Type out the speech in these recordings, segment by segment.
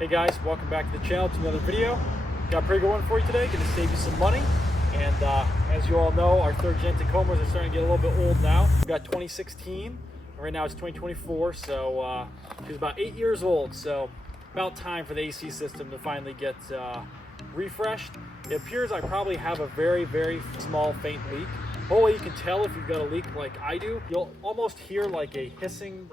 Hey guys, welcome back to the channel to another video. Got a pretty good one for you today, going to save you some money. And as you all know, our third gen Tacomas are starting to get a little bit old now. We've got 2016, right now it's 2024, so she's about 8 years old. So about time for the AC system to finally get refreshed. It appears I probably have a very, very small faint leak. The only way you can tell if you've got a leak like I do, you'll almost hear like a hissing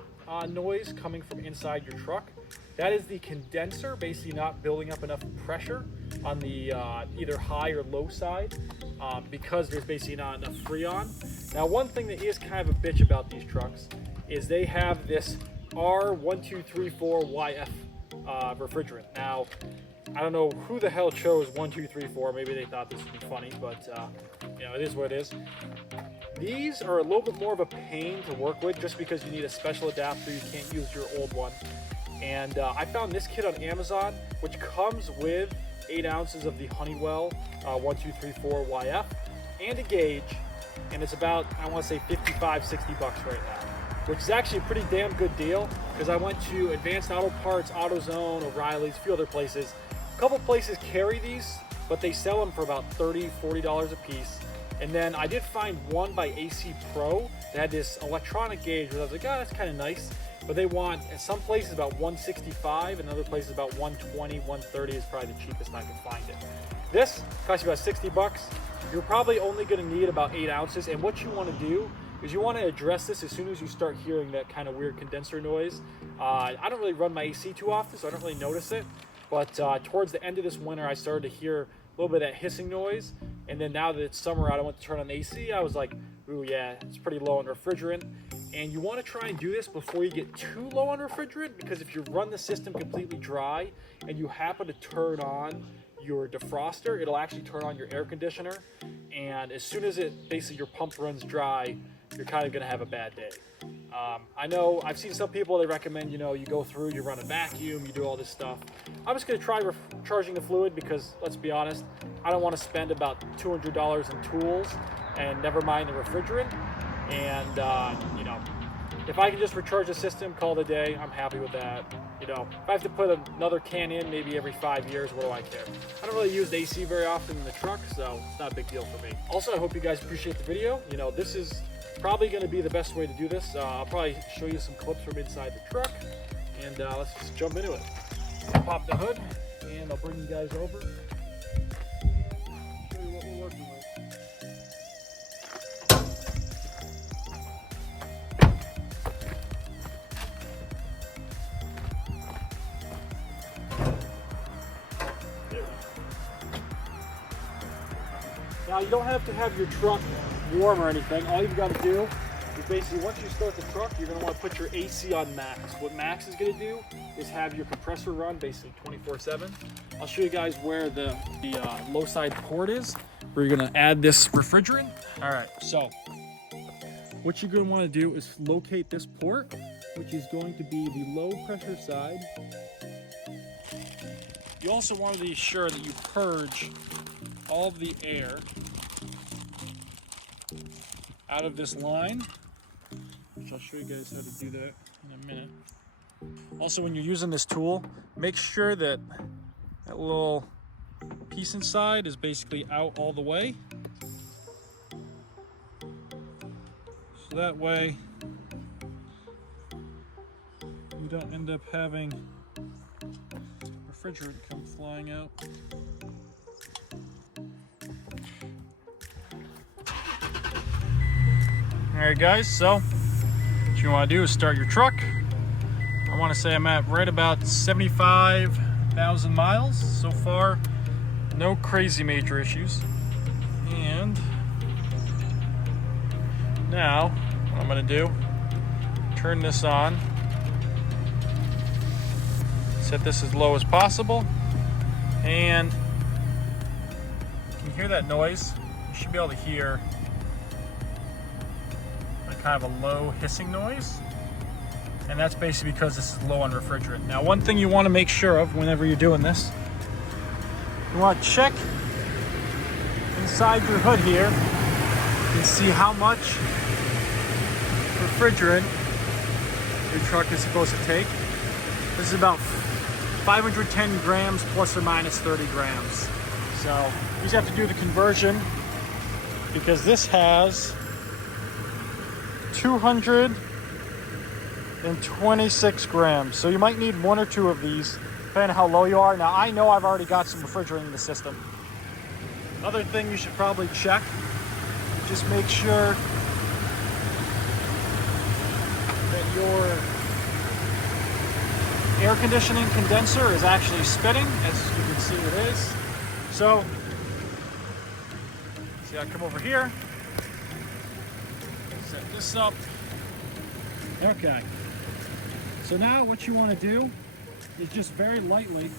noise coming from inside your truck. That is the condenser basically not building up enough pressure on the either high or low side because there's basically not enough Freon. Now, one thing that is kind of a bitch about these trucks is they have this R1234-YF refrigerant. Now, I don't know who the hell chose 1234. Maybe they thought this would be funny, but you know, it is what it is. These are a little bit more of a pain to work with just because you need a special adapter. You can't use your old one. And I found this kit on Amazon, which comes with 8 ounces of the Honeywell 1234-YF and a gauge, and it's about, I want to say, 55, 60 bucks right now, which is actually a pretty damn good deal because I went to Advanced Auto Parts, AutoZone, O'Reilly's, a few other places. A couple places carry these, but they sell them for about $30, $40 a piece. And then I did find one by AC Pro that had this electronic gauge, where I was like, oh, that's kind of nice. But they want, in some places, about 165, and other places about 120, 130 is probably the cheapest I can find it. This costs you about 60 bucks. You're probably only going to need about 8 ounces, and what you want to do is you want to address this as soon as you start hearing that kind of weird condenser noise. I don't really run my AC too often, so I don't really notice it. But towards the end of this winter, I started to hear a little bit of that hissing noise. And then now that it's summer, I don't want to turn on the AC. I was like, ooh, yeah, it's pretty low on refrigerant. And you want to try and do this before you get too low on refrigerant, because if you run the system completely dry and you happen to turn on your defroster, it'll actually turn on your air conditioner. And as soon as it basically your pump runs dry, you're kind of going to have a bad day. I know I've seen some people, they recommend, you know, you go through, you run a vacuum, you do all this stuff. I'm just going to try charging the fluid because, let's be honest, I don't want to spend about $200 in tools and never mind the refrigerant. And, you know, if I can just recharge the system, call it a day, I'm happy with that. You know, if I have to put another can in maybe every 5 years, what do I care? I don't really use the AC very often in the truck, so it's not a big deal for me. Also, I hope you guys appreciate the video. You know, this is probably going to be the best way to do this. I'll probably show you some clips from inside the truck, and let's just jump into it. I'll pop the hood, and I'll bring you guys over. Show you what we're working with. Now, you don't have to have your truck warm or anything. All you've got to do is basically, once you start the truck, you're going to want to put your AC on max. What max is going to do is have your compressor run basically 24/7. I'll show you guys where the low side port is, where you're going to add this refrigerant. All right, so what you're going to want to do is locate this port, which is going to be the low pressure side. You also want to be sure that you purge all of the air out of this line, which I'll show you guys how to do that in a minute. Also, when you're using this tool, make sure that that little piece inside is basically out all the way. So that way you don't end up having refrigerant come flying out. Alright guys, so what you want to do is start your truck. I want to say I'm at right about 75,000 miles so far. No crazy major issues. And now what I'm going to do, turn this on. Set this as low as possible. And you can hear that noise. You should be able to hear kind of a low hissing noise, and that's basically because this is low on refrigerant. Now, one thing you want to make sure of whenever you're doing this, you want to check inside your hood here and see how much refrigerant your truck is supposed to take. This is about 510 grams plus or minus 30 grams. So you just have to do the conversion, because this has 226 grams. So you might need one or two of these, depending on how low you are. Now I know I've already got some refrigerant in the system. Other thing you should probably check, just make sure that your air conditioning condenser is actually spitting. As you can see, it is. So, see, I come over here, set this up. Okay. So now what you want to do is just very lightly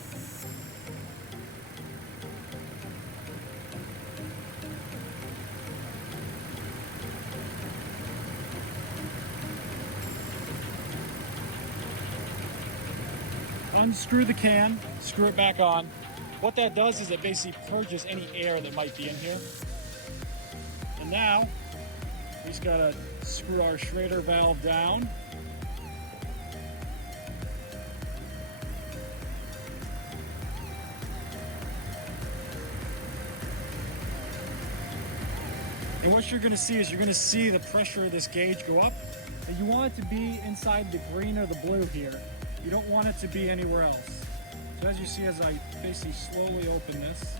unscrew the can, screw it back on. What that does is it basically purges any air that might be in here. And now, we just gotta screw our Schrader valve down. And what you're gonna see is you're gonna see the pressure of this gauge go up. And you want it to be inside the green or the blue here. You don't want it to be anywhere else. So as you see, as I basically slowly open this,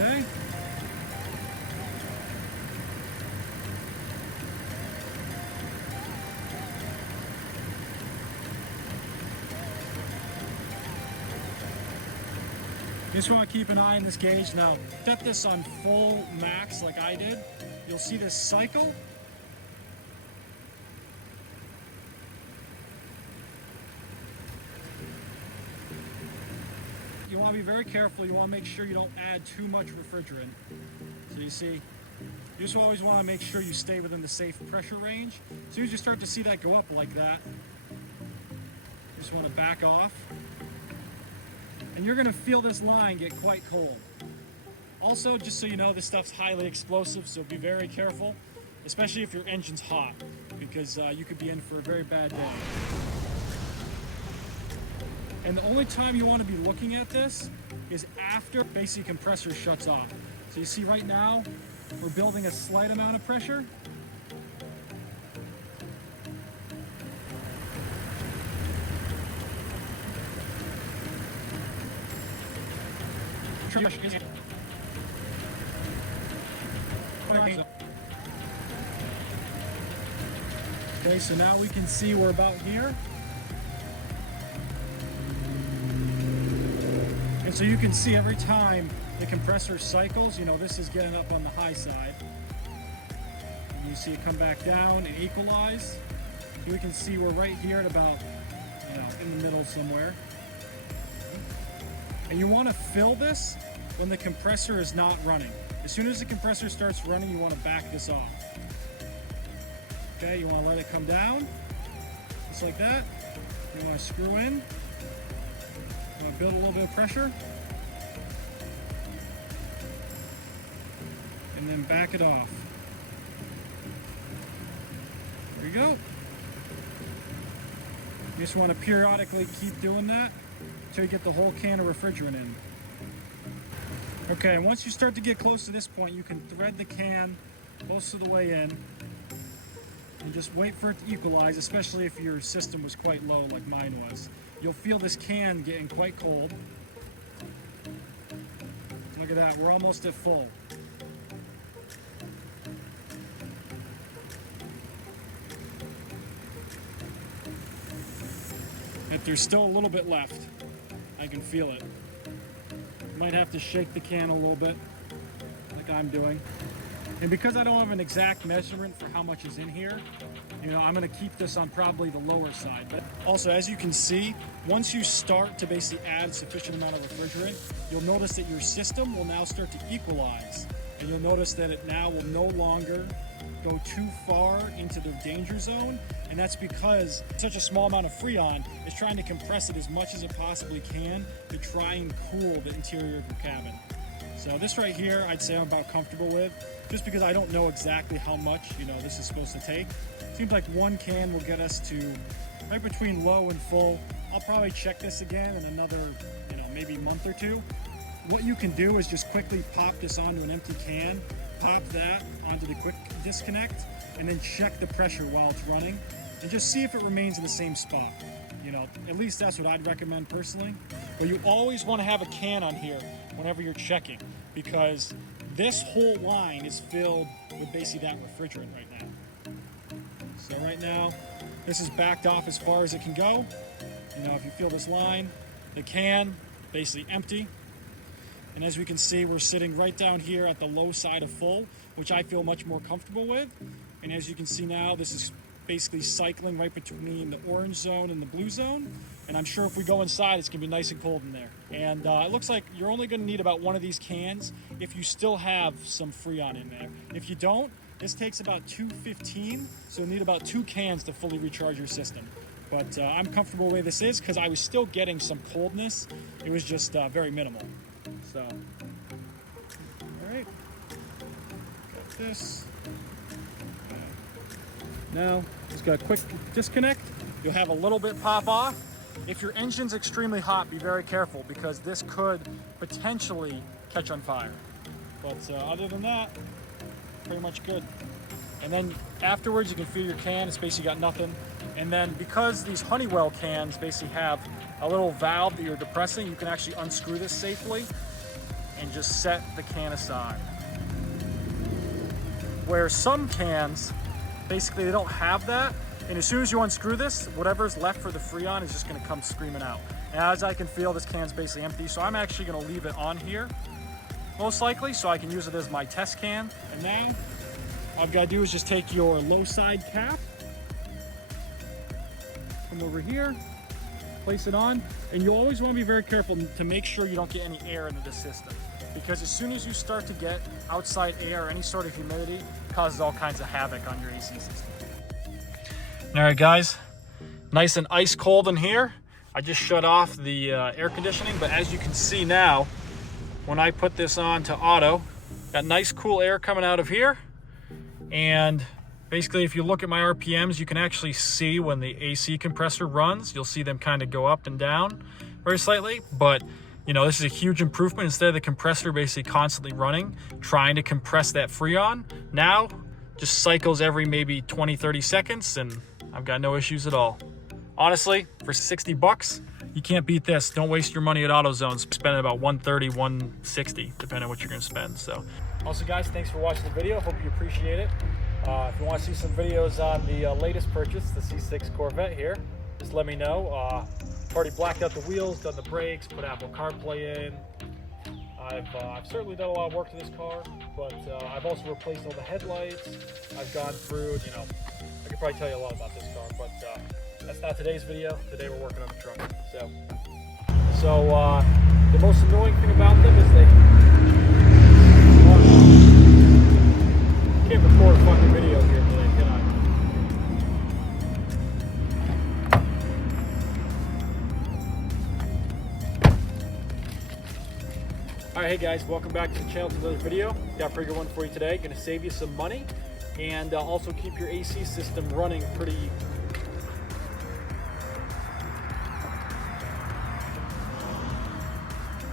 okay. You just want to keep an eye on this gauge. Now, set this on full max like I did. You'll see this cycle. You want to be very careful. You want to make sure you don't add too much refrigerant. So you see, you just always want to make sure you stay within the safe pressure range. As soon as you start to see that go up like that, you just want to back off. And you're going to feel this line get quite cold. Also, just so you know, this stuff's highly explosive, so be very careful, especially if your engine's hot, because you could be in for a very bad day. And the only time you want to be looking at this is after basic compressor shuts off. So you see right now, we're building a slight amount of pressure. Okay, so now we can see we're about here. And so you can see every time the compressor cycles, you know, this is getting up on the high side. And you see it come back down and equalize. So we can see we're right here at about, you know, in the middle somewhere. And you want to fill this when the compressor is not running. As soon as the compressor starts running, you want to back this off. Okay, you want to let it come down, just like that. You want to screw in. You want to build a little bit of pressure. And then back it off. There you go. You just want to periodically keep doing that until you get the whole can of refrigerant in. Okay, once you start to get close to this point, you can thread the can close to the way in and just wait for it to equalize, especially if your system was quite low like mine was. You'll feel this can getting quite cold. Look at that, we're almost at full. If there's still a little bit left, I can feel it. Might have to shake the can a little bit, like I'm doing. And because I don't have an exact measurement for how much is in here, you know, I'm going to keep this on probably the lower side. But also, as you can see, once you start to basically add sufficient amount of refrigerant, you'll notice that your system will now start to equalize. And you'll notice that it now will no longer go too far into the danger zone, and that's because such a small amount of Freon is trying to compress it as much as it possibly can to try and cool the interior of your cabin. So this right here, I'd say I'm about comfortable with, just because I don't know exactly how much, you know, this is supposed to take. Seems like one can will get us to right between low and full. I'll probably check this again in another, you know, maybe month or two. What you can do is just quickly pop this onto an empty can, pop that onto the quick disconnect, and then check the pressure while it's running, and just see if it remains in the same spot. You know, at least that's what I'd recommend personally. But you always want to have a can on here whenever you're checking, because this whole line is filled with basically that refrigerant right now. So right now, this is backed off as far as it can go. You know, if you feel this line, the can basically empty. And as we can see, we're sitting right down here at the low side of full, which I feel much more comfortable with. And as you can see now, this is basically cycling right between the orange zone and the blue zone. And I'm sure if we go inside, it's gonna be nice and cold in there. And it looks like you're only gonna need about one of these cans if you still have some Freon in there. If you don't, this takes about 215, so you'll need about 2 cans to fully recharge your system. But I'm comfortable the way this is because I was still getting some coldness. It was just very minimal. So, all right, got this. Now, just got a quick disconnect. You'll have a little bit pop off. If your engine's extremely hot, be very careful because this could potentially catch on fire. But other than that, pretty much good. And then afterwards, you can feel your can. It's basically got nothing. And then because these Honeywell cans basically have a little valve that you're depressing, you can actually unscrew this safely and just set the can aside. Where some cans, basically they don't have that, and as soon as you unscrew this, whatever's left for the Freon is just gonna come screaming out. And as I can feel, this can's basically empty, so I'm actually gonna leave it on here, most likely, so I can use it as my test can. And now, all I've gotta do is just take your low side cap, come over here, place it on, and you always wanna be very careful to make sure you don't get any air into the system. Because as soon as you start to get outside air or any sort of humidity, it causes all kinds of havoc on your AC system. All right, guys, nice and ice cold in here. I just shut off the air conditioning, but as you can see now, when I put this on to auto, got nice cool air coming out of here. And basically, if you look at my RPMs, you can actually see when the AC compressor runs. You'll see them kind of go up and down very slightly, but you know, this is a huge improvement. Instead of the compressor basically constantly running, trying to compress that Freon, now just cycles every maybe 20, 30 seconds, and I've got no issues at all. Honestly, for 60 bucks, you can't beat this. Don't waste your money at AutoZone. Spend about 130, 160, depending on what you're gonna spend. So, also guys, thanks for watching the video. Hope you appreciate it. If you want to see some videos on the latest purchase, the C6 Corvette here, just let me know. I've already blacked out the wheels, done the brakes, put Apple CarPlay in. I've certainly done a lot of work to this car, but I've also replaced all the headlights. I've gone through, you know, I could probably tell you a lot about this car, but that's not today's video. Today we're working on the truck. So the most annoying thing about them is they can't record a fucking video here today, can I? Alright, hey guys, welcome back to the channel to another video. Got a pretty good one for you today. Gonna save you some money and also keep your AC system running pretty